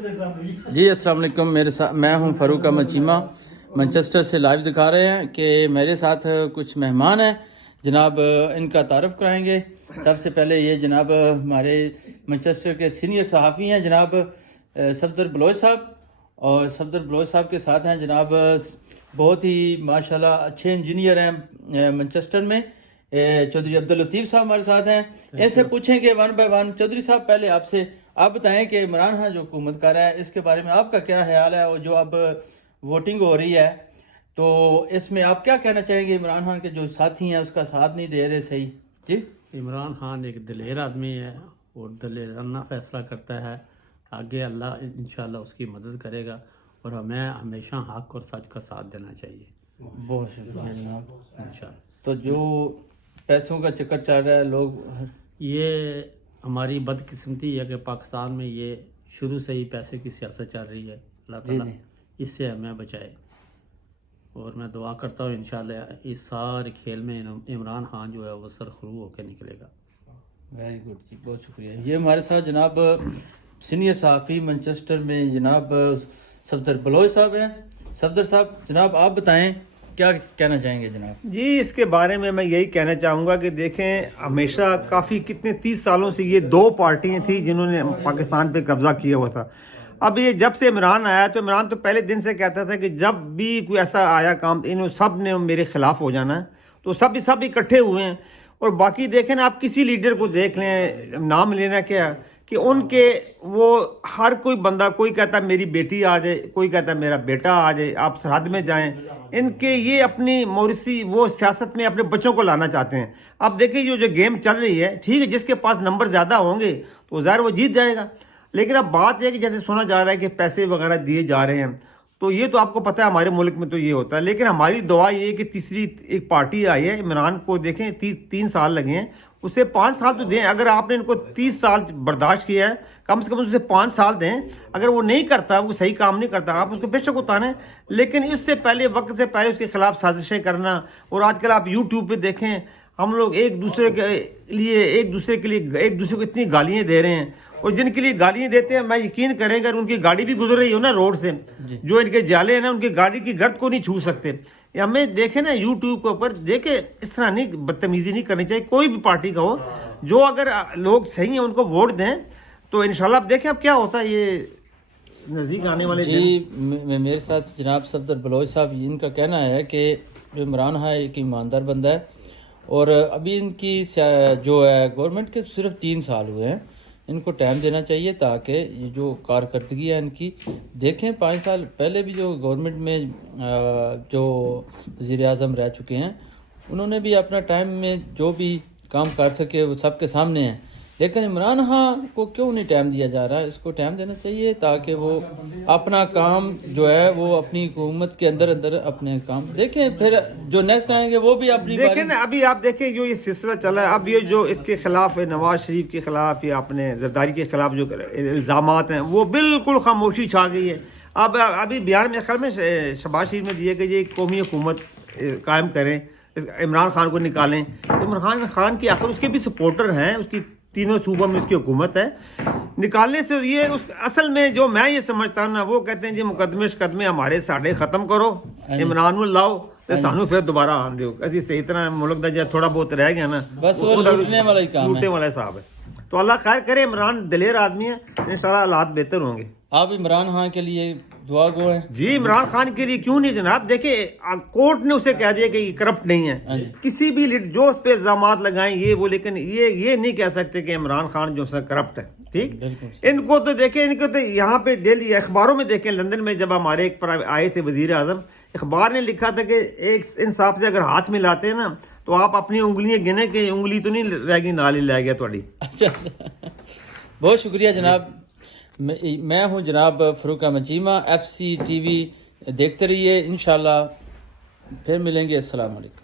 جی السلام علیکم، میرے ساتھ میں ہوں فاروق احمد چیمہ، مانچسٹر سے لائیو دکھا رہے ہیں کہ میرے ساتھ کچھ مہمان ہیں جناب، ان کا تعارف کرائیں گے۔ سب سے پہلے یہ جناب ہمارے مانچسٹر کے سینئر صحافی ہیں جناب صفدر بلوچ صاحب، اور صفدر بلوچ صاحب کے ساتھ ہیں جناب بہت ہی ماشاءاللہ اچھے انجینئر ہیں مانچسٹر میں، چودھری عبداللطیف صاحب ہمارے ساتھ ہیں۔ ان سے پوچھیں کہ ون بائی ون چودھری صاحب پہلے آپ بتائیں کہ عمران خان جو حکومت کر رہا ہے اس کے بارے میں آپ کا کیا خیال ہے، اور جو اب ووٹنگ ہو رہی ہے تو اس میں آپ کیا کہنا چاہیں گے؟ عمران خان کے جو ساتھی ہیں اس کا ساتھ نہیں دے رہے صحیح؟ جی عمران خان ایک دلیر آدمی ہے اور دلیرانہ فیصلہ کرتا ہے، آگے اللہ انشاءاللہ اس کی مدد کرے گا، اور ہمیں ہمیشہ حق اور سچ کا ساتھ دینا چاہیے بہت شکریہ جناب انشاءاللہ۔ تو جو پیسوں کا چکر چل رہا ہے، لوگ یہ ہماری بدقسمتی ہے کہ پاکستان میں یہ شروع سے ہی پیسے کی سیاست چل رہی ہے، اللہ تعالیٰ اس سے ہمیں بچائے، اور میں دعا کرتا ہوں انشاءاللہ اس سارے کھیل میں عمران خان جو ہے وہ سرخرو ہو کے نکلے گا۔ ویری گڈ جی، بہت شکریہ۔ یہ ہمارے ساتھ جناب سینئر صحافی مانچسٹر میں جناب صفدر بلوچ صاحب ہیں۔ صفدر صاحب جناب آپ بتائیں کیا کہنا چاہیں گے جناب؟ جی اس کے بارے میں یہی کہنا چاہوں گا کہ دیکھیں، ہمیشہ کافی کتنے 30 سالوں سے یہ دو پارٹیاں تھیں جنہوں نے پاکستان پہ قبضہ کیا ہوا تھا۔ اب یہ جب سے عمران آیا تو عمران تو پہلے دن سے کہتا تھا کہ جب بھی کوئی ایسا آیا کام انہوں سب نے میرے خلاف ہو جانا ہے، تو سب اکٹھے ہوئے ہیں۔ اور باقی دیکھیں نا، آپ کسی لیڈر کو دیکھ لیں، نام لینا کیا کہ ان کے وہ ہر کوئی بندہ، کوئی کہتا ہے میری بیٹی آ جائے، کوئی کہتا ہے میرا بیٹا آ جائے، آپ سرحد میں جائیں، ان کے یہ اپنی موریثی وہ سیاست میں اپنے بچوں کو لانا چاہتے ہیں۔ اب دیکھیں جو گیم چل رہی ہے، ٹھیک ہے، جس کے پاس نمبر زیادہ ہوں گے تو ظاہر وہ جیت جائے گا، لیکن اب بات یہ ہے کہ جیسے سنا جا رہا ہے کہ پیسے وغیرہ دیے جا رہے ہیں، تو یہ تو آپ کو پتہ ہے ہمارے ملک میں تو یہ ہوتا ہے، لیکن ہماری دعا یہ ہے کہ تیسری ایک پارٹی آئی ہے، عمران کو دیکھیں 3 سال لگے ہیں، اسے 5 سال تو دیں۔ اگر آپ نے ان کو 30 سال برداشت کیا ہے، کم سے کم اسے 5 سال دیں۔ اگر وہ نہیں کرتا، وہ صحیح کام نہیں کرتا، آپ اس کو بے شک اتاریں، لیکن اس سے پہلے، وقت سے پہلے اس کے خلاف سازشیں کرنا۔ اور آج کل آپ یوٹیوب پہ دیکھیں، ہم لوگ ایک دوسرے کو اتنی گالیاں دے رہے ہیں، اور جن کے لیے گالیاں دیتے ہیں، میں یقین کریں اگر ان کی گاڑی بھی گزر رہی ہو نا روڈ سے، جو ان کے جالے ہیں نا، ان کی گاڑی کی گرد کو نہیں چھو سکتے۔ ہمیں دیکھیں نا یوٹیوب کے اوپر دیکھیں، اس طرح نہیں، بدتمیزی نہیں کرنی چاہیے، کوئی بھی پارٹی کا ہو، جو اگر لوگ صحیح ہیں ان کو ووٹ دیں، تو انشاءاللہ اب دیکھیں اب کیا ہوتا ہے یہ نزدیک آنے والے دن۔ جی میرے ساتھ جناب صفدر بلوچ صاحب، ان کا کہنا ہے کہ جو عمران خان ایک ایماندار بندہ ہے، اور ابھی ان کی جو ہے گورنمنٹ کے صرف 3 سال ہوئے ہیں، ان کو ٹائم دینا چاہیے تاکہ یہ جو کارکردگی ہے ان کی دیکھیں۔ 5 سال پہلے بھی جو گورنمنٹ میں جو وزیر اعظم رہ چکے ہیں، انہوں نے بھی اپنا ٹائم میں جو بھی کام کر سکے وہ سب کے سامنے ہیں، لیکن عمران خان کو کیوں نہیں ٹائم دیا جا رہا؟ اس کو ٹائم دینا چاہیے تاکہ وہ اپنا کام جو ہے وہ اپنی حکومت کے اندر اپنے کام دیکھیں، پھر جو نیکسٹ آئیں گے وہ بھی اپنی دیکھیں نا، ابھی آپ دیکھیں جو یہ سلسلہ چلا ہے، اب یہ جو اس کے خلاف نواز شریف کے خلاف یا اپنے زرداری کے خلاف جو الزامات ہیں، وہ بالکل خاموشی چھا گئی ہے۔ اب ابھی بیان میں خیال میں شہباز شریف نے دیے کہ یہ قومی حکومت قائم کریں، عمران خان کو نکالیں۔ عمران خان کی آخر اس کے بھی سپورٹر ہیں، اس کی تینوں صوبوں میں اس کی حکومت ہے، نکالنے سے یہ اصل میں جو میں یہ سمجھتا ہوں نا، وہ کہتے ہیں جی مقدمے ہمارے ساڑھے ختم کرو، عمران کو لاؤ تو سانو پھر دوبارہ آن دیو، ایسی صحیح طرح ملک دا جہاں تھوڑا بہت رہ گیا نا، بس وہ لوٹنے والا ہی کام ہے، لوٹنے والا حساب ہے۔ تو اللہ خیر کرے، عمران دلیر آدمی ہے، ان سارا حالات بہتر ہوں گے۔ آپ عمران خان کے لیے دعا گو ہیں؟ جی عمران خان کے لیے کیوں نہیں جناب، دیکھیں کورٹ نے اسے کہہ دیا کہ یہ کرپٹ نہیں ہے، کسی بھی جو اس پہ الزامات لگائیں یہ وہ، لیکن یہ نہیں کہہ سکتے کہ عمران خان جو ہے کرپٹ ہے، ٹھیک۔ ان کو تو دیکھیں، ان کو تو یہاں پہ ڈیلی اخباروں میں دیکھیں، لندن میں جب ہمارے ایک پر آئے تھے وزیر اعظم، اخبار نے لکھا تھا کہ ایک انصاف سے اگر ہاتھ ملاتے ہیں نا تو آپ اپنی انگلیاں گنے کہ انگلی تو نہیں رہ گی، نال ہی لے گیا تھوڑی۔ اچھا، بہت شکریہ جناب۔ میں ہوں جناب فاروق احمد چیمہ، FC TV دیکھتے رہیے، انشاءاللہ پھر ملیں گے۔ السلام علیکم۔